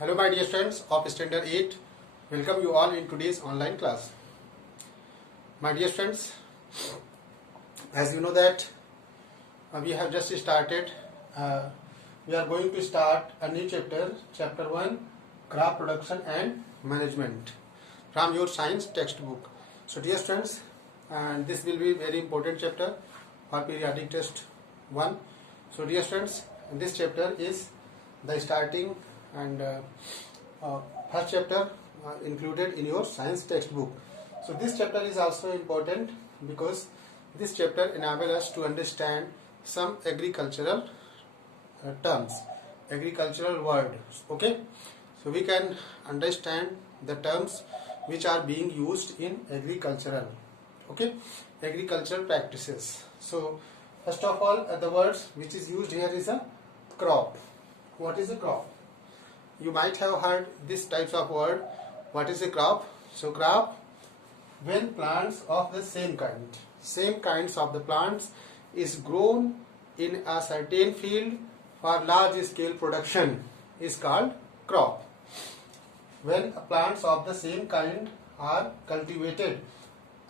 Hello my dear students of Standard 8. Welcome you all in today's online class. My dear students, as you know that we have just started, we are going to start a new chapter, chapter 1, crop production and management from your science textbook. So dear students, and this will be very important chapter for periodic test 1. So dear students, this chapter is the starting and first chapter included in your science textbook. So this chapter is also important because this chapter enables us to understand some agricultural terms, agricultural words. Okay, so we can understand the terms which are being used in agricultural, okay, agricultural practices. So first of all, the words which is used here is a crop. What is a crop? You might have heard this types of word. What is a crop? So crop, when plants of the same kinds of the plants is grown in a certain field for large scale production is called crop. When plants of the same kind are cultivated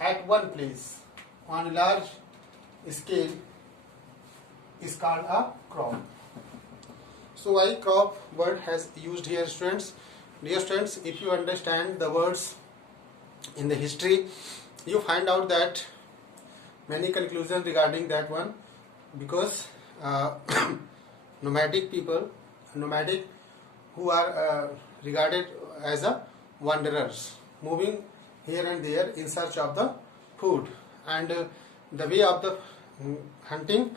at one place on a large scale is called a crop. So why crop word has used here, students? Dear students, if you understand the words in the history, you find out that many conclusions regarding that one, because nomadic people, nomadic who are regarded as a wanderers, moving here and there in search of the food, and the way of the hunting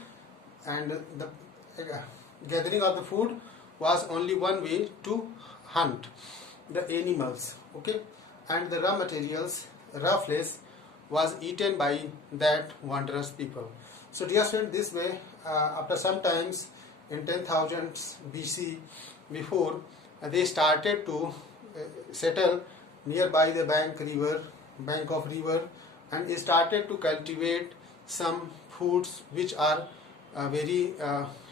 and the gathering of the food was only one way to hunt the animals, okay, and the raw materials, raw flesh was eaten by that wanderers people. So dear students, this way after some times in 10,000 BC before they started to settle nearby the bank of river, and they started to cultivate some foods which are very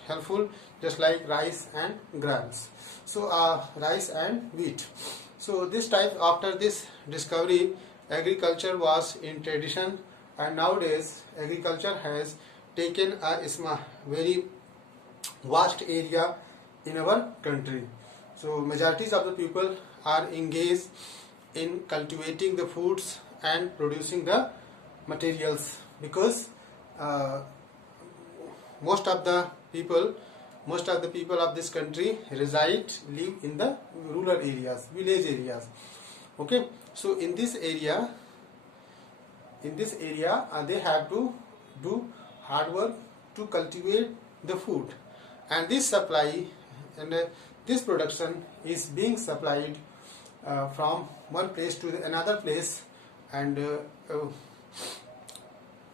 helpful, just like rice and grains. So rice and wheat. So this type, after this discovery, agriculture was in tradition, and nowadays agriculture has taken a very vast area in our country. So majorities of the people are engaged in cultivating the foods and producing the materials, because most of the people of this country live in the rural areas, village areas. Okay, so in this area they have to do hard work to cultivate the food, and this supply and this production is being supplied from one place to another place, and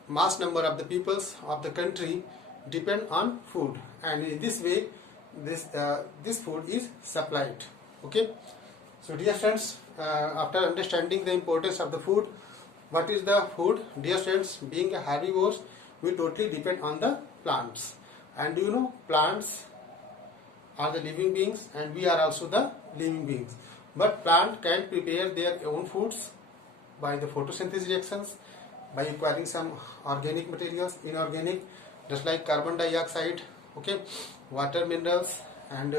mass number of the peoples of the country depend on food, and in this way this food is supplied. Okay, so dear friends, after understanding the importance of the food, what is the food? Dear friends, being a herbivores, we totally depend on the plants, and you know plants are the living beings and we are also the living beings, but plant can prepare their own foods by the photosynthesis reactions, by acquiring some organic materials, inorganic, just like carbon dioxide, okay, water, minerals, and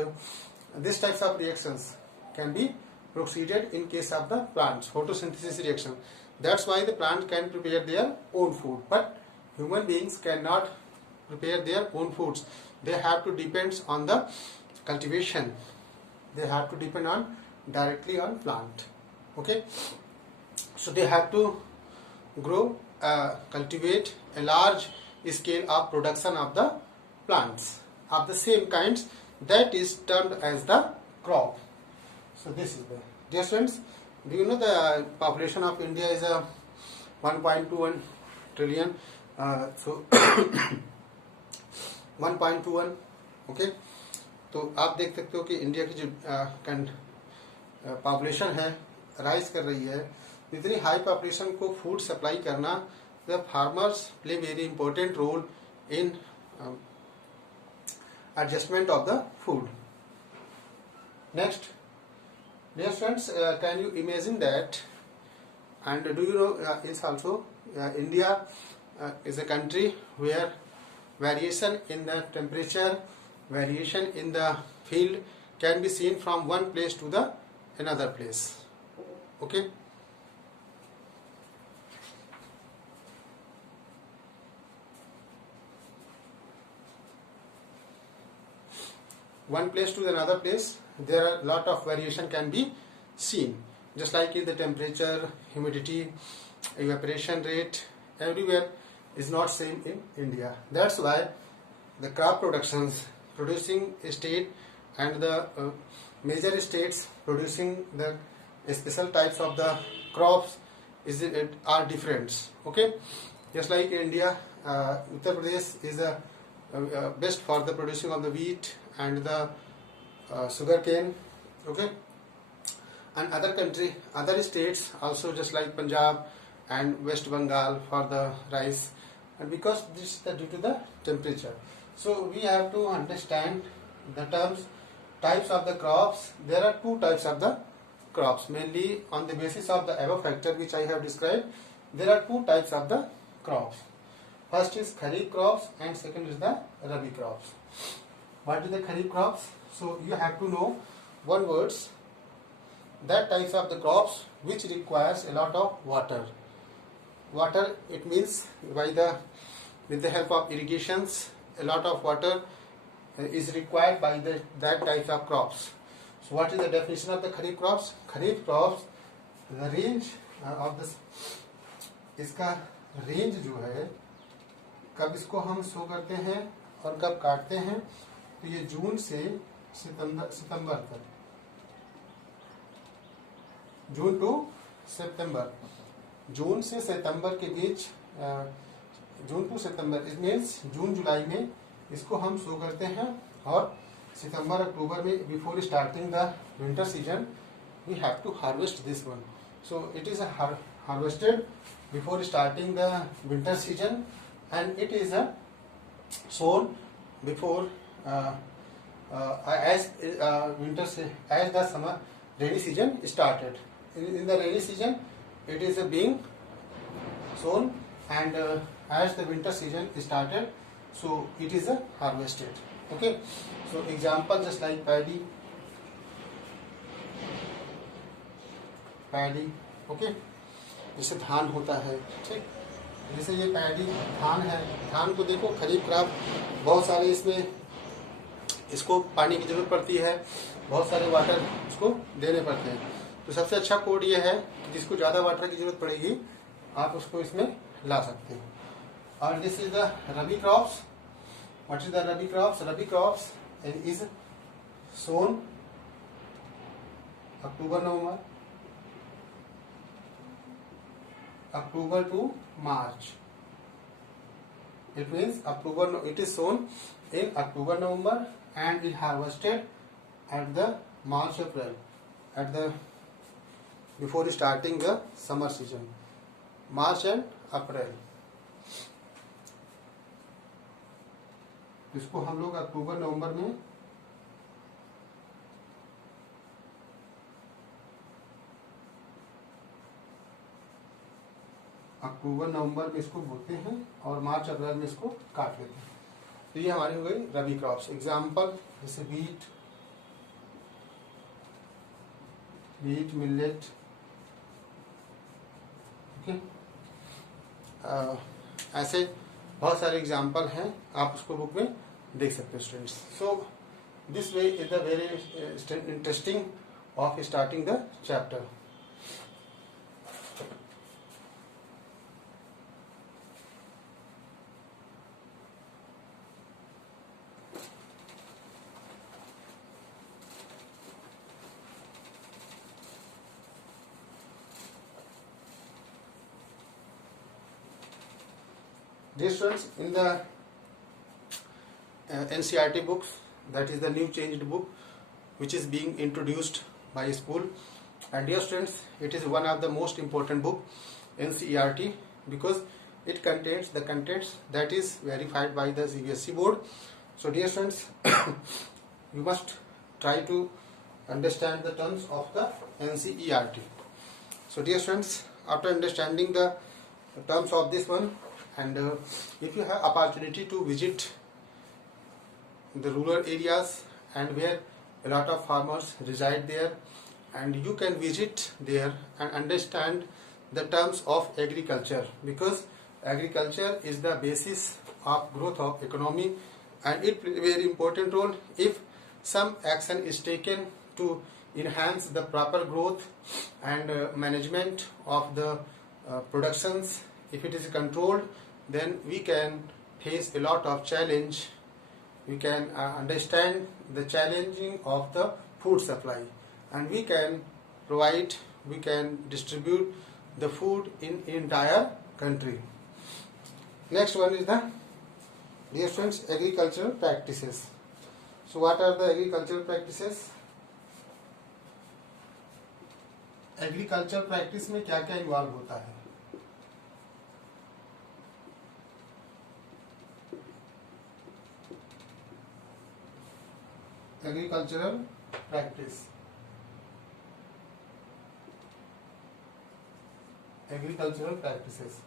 these types of reactions can be proceeded in case of the plants, photosynthesis reaction. That's why the plant can prepare their own food, but human beings cannot prepare their own foods. They have to depend on the cultivation. They have to depend on directly on plant. Okay, so they have to grow, cultivate a large scale of production of the plants of the same kinds, that is termed as the crop. So this is the, dear students, do you know the population of India is a 1.21 trillion, so 1.21, okay, तो आप देख सकते हो कि India की जो population है rise कर रही है, इतनी हाई पॉपुलेशन को फूड सप्लाई करना, the farmers play very important role in adjustment of the food. Next, Dear friends, can you imagine that? And do you know it's also India is a country where variation in the temperature, variation in the field can be seen from one place to the another place. Okay. One place to another place, there are lot of variation can be seen, just like in the temperature, humidity, evaporation rate, everywhere is not same in India. That's why the crop productions producing state and the major states producing the special types of the crops are different. Okay, just like India, Uttar Pradesh is a best for the producing of the wheat and the sugar cane. Okay, and other states also, just like Punjab and West Bengal for the rice, and because this is due to the temperature. So we have to understand the types of the crops. There are two types of the crops, mainly on the basis of the above factor which I have described. There are two types of the crops. First is Kharif crops and second is the Rabi crops. What is the Kharif crops? So you have to know one words, that types of the crops which requires a lot of water. Water, it means with the help of irrigations, a lot of water is required by that type of crops. So what is the definition of the Kharif crops? Kharif crops, the range of this, इसका range जो है, कब इसको हम सो करते हैं और कब काटते हैं, तो ये जून से सितंबर तक, जून टू सितंबर, जून से सितंबर के बीच, जून टू सितंबर, इट मीन्स जून जुलाई में इसको हम सो करते हैं, और सितंबर अक्टूबर में before starting the winter season we have to harvest this one. So it is harvested before starting the winter season and it is sown before as the summer rainy season started. In the rainy season it is being sown, and as the winter season started, so it is harvested. Okay, so example just like paddy. Okay, जैसे धान होता है, ठीक, जैसे ये paddy धान है, धान को देखो खरीफ क्रॉप, बहुत सारे इसमें इसको पानी की जरूरत पड़ती है, बहुत सारे वाटर इसको देने पड़ते हैं. तो सबसे अच्छा कोड ये है कि जिसको ज़्यादा वाटर की जरूरत पड़ेगी आप उसको इसमें ला सकते हैं. और this is the rabi crops. What is the rabi crops? Rabi crops is sown October to March. It means it is sown in October, November, and is harvested at the March, April, before starting the summer season, March and April. इसको हम लोग अक्टूबर नवंबर में इसको बोते हैं और मार्च अप्रैल में इसको काट लेते हैं. तो ये हमारी हो गई रबी क्रॉप्स. एग्जाम्पल जैसे वीट, मिलेट. ओके, ऐसे बहुत सारे एग्जाम्पल हैं, आप उसको बुक में देख सकते हो students. So this way is the very interesting of starting the chapter. Dear students, in the NCERT books, that is the new changed book which is being introduced by school, and dear students, it is one of the most important book NCERT because it contains the contents that is verified by the CBSE board. So dear students, you must try to understand the terms of the NCERT. So dear students, after understanding the terms of this one, and if you have opportunity to visit the rural areas and where a lot of farmers reside there, and you can visit there and understand the terms of agriculture, because agriculture is the basis of growth of economy, and it plays a very important role. If some action is taken to enhance the proper growth and management of the productions, if it is controlled, then we can face a lot of challenge. We can understand the challenging of the food supply, and we can provide, we can distribute the food in entire country. Next one is the, dear students, agricultural practices. So what are the agricultural practices? Agriculture practice में क्या क्या involve होता है? Agricultural practice, agricultural practices,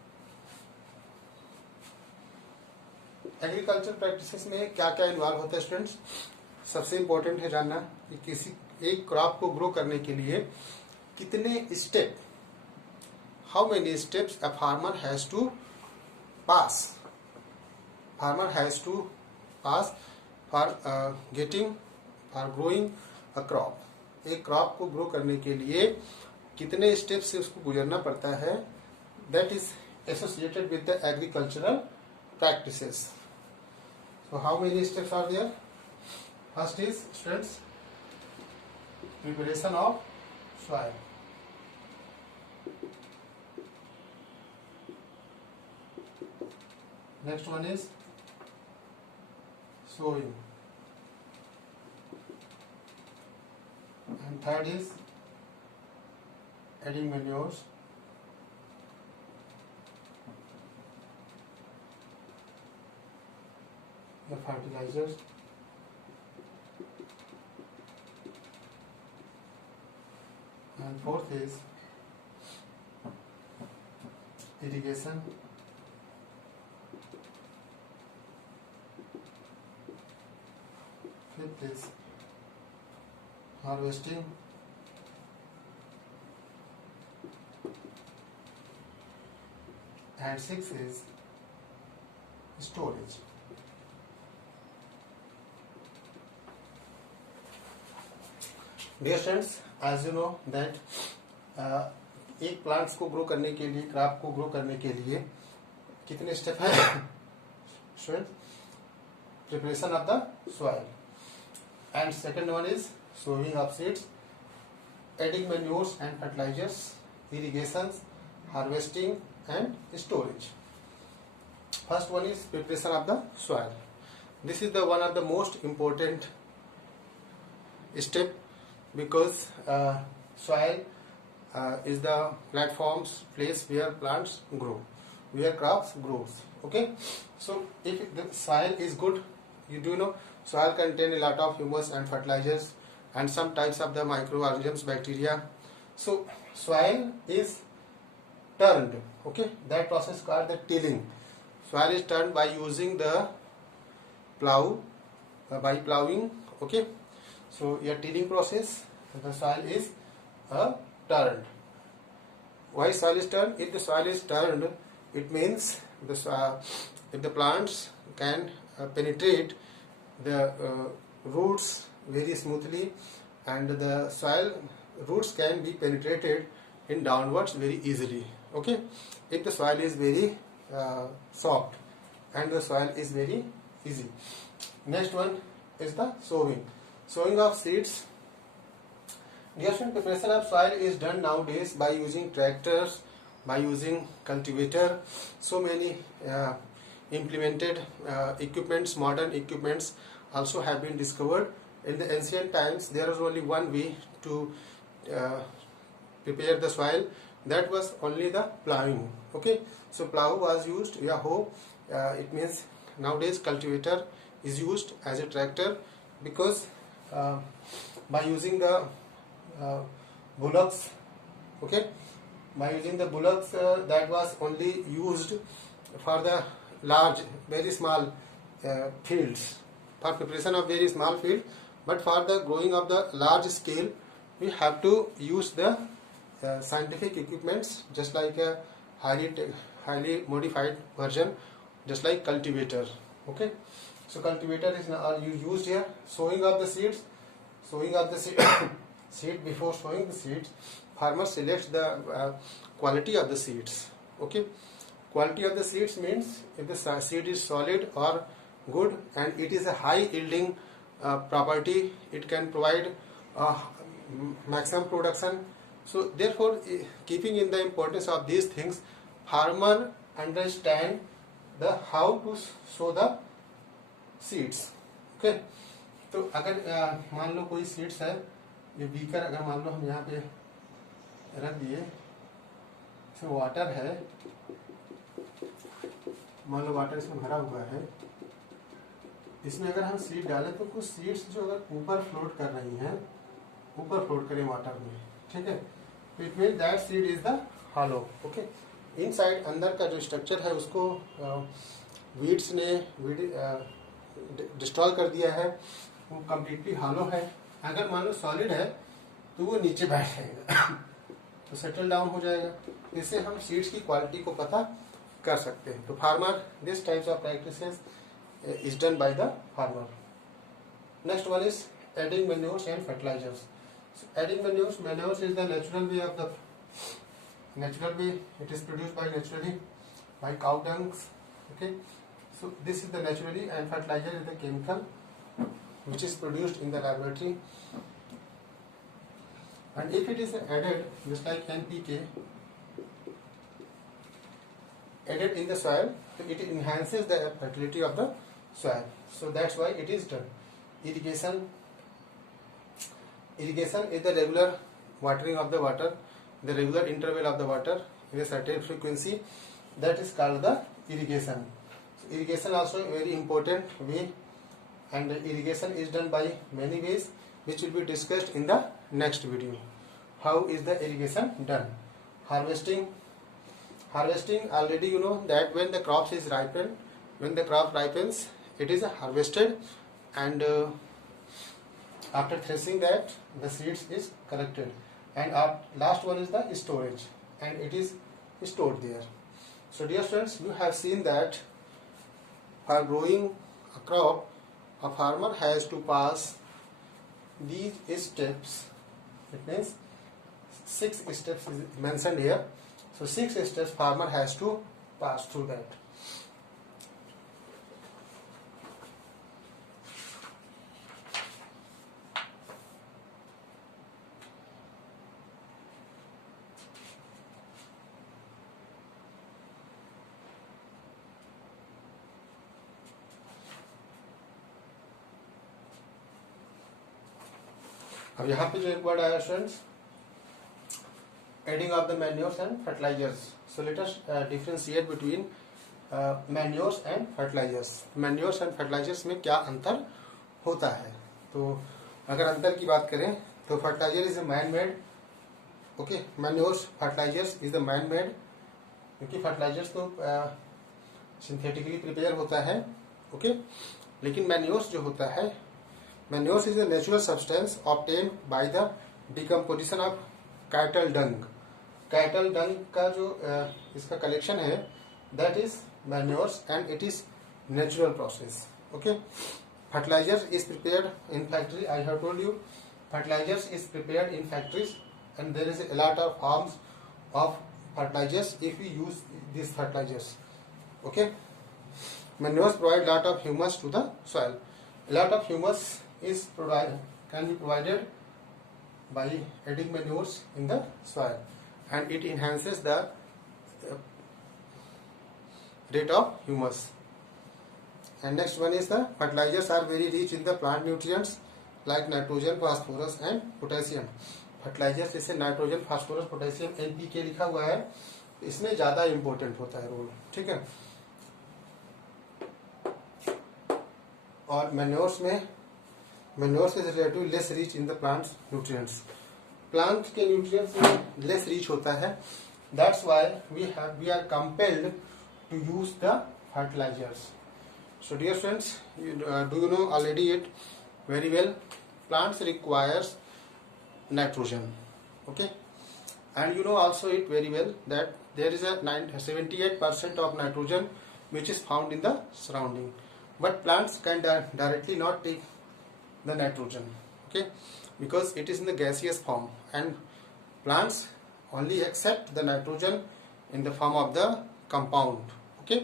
agriculture practices में क्या क्या involve होता है स्टूडेंट्स? सबसे इम्पोर्टेंट है जानना कि किसी एक क्रॉप को ग्रो करने के लिए कितने step, how many steps a farmer has to pass, farmer has to pass for getting, for growing a crop. एक क्रॉप को ग्रो करने के लिए कितने स्टेप से उसको गुजरना पड़ता है, that is associated with the agricultural practices. So how many steps are there? First is, students, preparation of soil. Next one is sowing, and third is adding manures, the fertilizers, and fourth is irrigation, fifth is harvesting, and sixth is storage. Dear students, as you know that एक plants को grow करने के लिए, crop को grow करने के लिए कितने स्टेप है student? Preparation of the soil, and second one is sowing of seeds, adding manures and fertilizers, irrigation, harvesting and storage. First one is preparation of the soil. This is the one of the most important step, because soil is the platforms, place where plants grow, where crops grows. Okay, so if the soil is good, you do know soil contain a lot of humus and fertilizers and some types of the microorganisms, bacteria. So soil is turned, okay, that process called the tilling. Soil is turned by using the plow, by plowing. Okay, so your tilling process, the soil is turned. Why soil is turned? If the soil is turned, it means if the plants can penetrate the roots very smoothly, and the soil roots can be penetrated in downwards very easily. Okay, if the soil is very soft and the soil is very easy. Next one is the sowing. Sowing of seeds. Dear student, preparation of soil is done nowadays by using tractors, by using cultivator. So many implemented equipments, modern equipments also have been discovered. In the ancient times, there was only one way to prepare the soil, that was only the plowing. Okay, so plow was used, yeah, hoe, it means nowadays cultivator is used as a tractor, because by using the bullocks. Okay, by using the bullocks that was only used for the large, very small fields, for preparation of very small field, but for the growing of the large scale we have to use the scientific equipments, just like a highly modified version, just like cultivator. Okay, so cultivator is now used here. Sowing of the seeds, seed. Before sowing the seeds, farmer selects the quality of the seeds. Okay, quality of the seeds means if the seed is solid or good and it is a high yielding property, it can provide maximum production. So therefore, keeping in the importance of these things, farmer understand the how to sow the seeds. Okay, तो अगर मान लो कोई seeds है, ये beaker अगर मान लो हम यहाँ पे रख दिए, इसमें वाटर है, मान लो वाटर इसमें भरा हुआ है, इसमें अगर हम सीड डालें तो कुछ सीड्स जो अगर ऊपर फ्लोट कर रही हैं, ऊपर फ्लोट करें वाटर में, ठीक है, तो it mean that seed is the hollow. Okay, inside अंदर का जो स्ट्रक्चर है उसको वीड्स ने डिस्ट्रॉय कर दिया है, वो कम्प्लीटली हॉलो है. अगर मान लो सॉलिड है तो वो नीचे बैठ जाएगा तो सेटल डाउन हो जाएगा. इससे हम सीड्स की क्वालिटी को पता कर सकते हैं. तो farmer, this types of practices is done by the farmer. Next one is adding manures and fertilizers. Adding manures is the natural way of the natural way. It is produced by naturally by cow dungs. Okay, so this is the naturally, and fertilizer is the chemical which is produced in the laboratory, and if it is added just like NPK added in the soil, so it enhances the fertility of the soil. So that's why it is done. Irrigation is the regular watering of the water, the regular interval of the water in a certain frequency, that is called the irrigation. So irrigation also a very important way, and irrigation is done by many ways which will be discussed in the next video. How is the irrigation done? Harvesting already you know that when the crops is ripened, when the crop ripens, it is harvested, and after threshing that the seeds is collected, and our last one is the storage, and it is stored there. So dear students, you have seen that for growing a crop, a farmer has to pass these steps. It means 6 steps is mentioned here. So 6 steps farmer has to pass through that. अब यहाँ पे जो एक word आया students, adding of the manures and fertilizers. So let us differentiate between manures and fertilizers. Manures and fertilizers में क्या अंतर होता है? तो अगर अंतर की बात करें तो fertilizer is a man made. Okay, manures, fertilizers is the man made, क्योंकि फर्टिलाइजर्स तो सिंथेटिकली प्रिपेयर होता है. ओके, लेकिन मैन्योर्स जो होता है, manures is a natural substance obtained by the decomposition of cattle dung. Cattle dung का जो इसका कलेक्शन है, that is manures, and it is natural process. Okay, fertilizers is prepared in factory. I have told you, fertilizers is prepared in factories, and there is a lot of forms of fertilizers if we use these fertilizers. Okay, manures provide lot of humus to the soil. A lot of humus is can be provided by adding manures in the soil, and it enhances the rate of humus. And next one is the fertilizers are very rich in the plant nutrients like nitrogen, phosphorus and potassium. Fertilizers जैसे nitrogen, phosphorus, potassium, NPK लिखा हुआ है, इसमें ज्यादा important होता है role. ठीक है, और मैन्योर्स में manures is relatively less rich in the plant's nutrients. Plant के न्यूट्रिएंट्स में लेस रिच होता है, that's why we are compelled to use the fertilizers. So dear friends, do you know already it very well? Plants requires nitrogen, okay, and you know also it very well that there is a 78% of nitrogen which is found in the surrounding, but plants can directly not take the nitrogen, okay, because it is in the gaseous form, and plants only accept the nitrogen in the form of the compound, okay.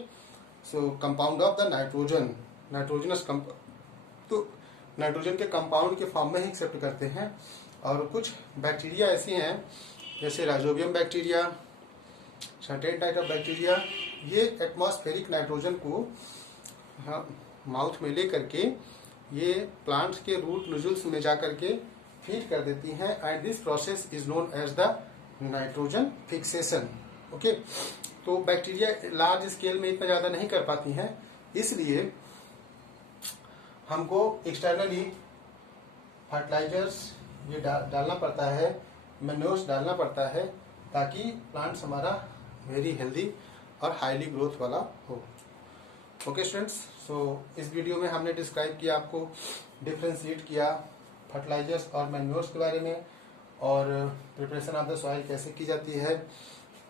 So compound of the nitrogen, nitrogenous तो nitrogen के compound के form में ही accept करते हैं. और कुछ bacteria ऐसे हैं जैसे rhizobium bacteria, certain type of bacteria, ये एटमॉस्फेरिक नाइट्रोजन को माउथ में ले करके ये प्लांट्स के रूट नोजल्स में जा करके फीड कर देती हैं, and this process is known as the nitrogen fixation, okay. तो बैक्टीरिया लार्ज स्केल में इतना ज्यादा नहीं कर पाती हैं, इसलिए हमको एक्सटर्नली फर्टिलाइजर्स ये डालना पड़ता है, मैन्योर्स डालना पड़ता है, ताकि प्लांट्स हमारा वेरी हेल्दी और हाईली ग्रोथ वाला हो. ओके स्टूडेंट्स, सो इस वीडियो में हमने डिस्क्राइब किया, आपको डिफ्रेंशिएट किया फर्टिलाइजर्स और मैन्योर्स के बारे में, और प्रिपरेशन ऑफ द सॉइल कैसे की जाती है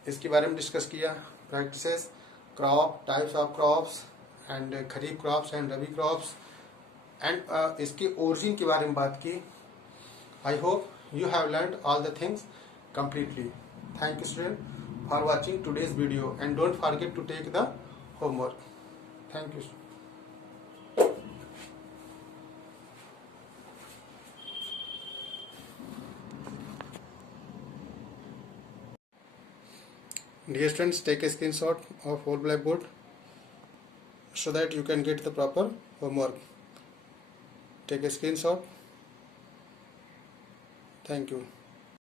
इसके बारे में डिस्कस किया. Practices, crop, types of crops and kharif crops and rabi crops, and इसके ओरिजिन के बारे में बात की. I hope you have learned all the things completely. Thank you student for watching today's video, and don't forget to take the homework. Thank you. Dear students, take a screenshot of whole blackboard so that you can get the proper homework. Take a screenshot. Thank you.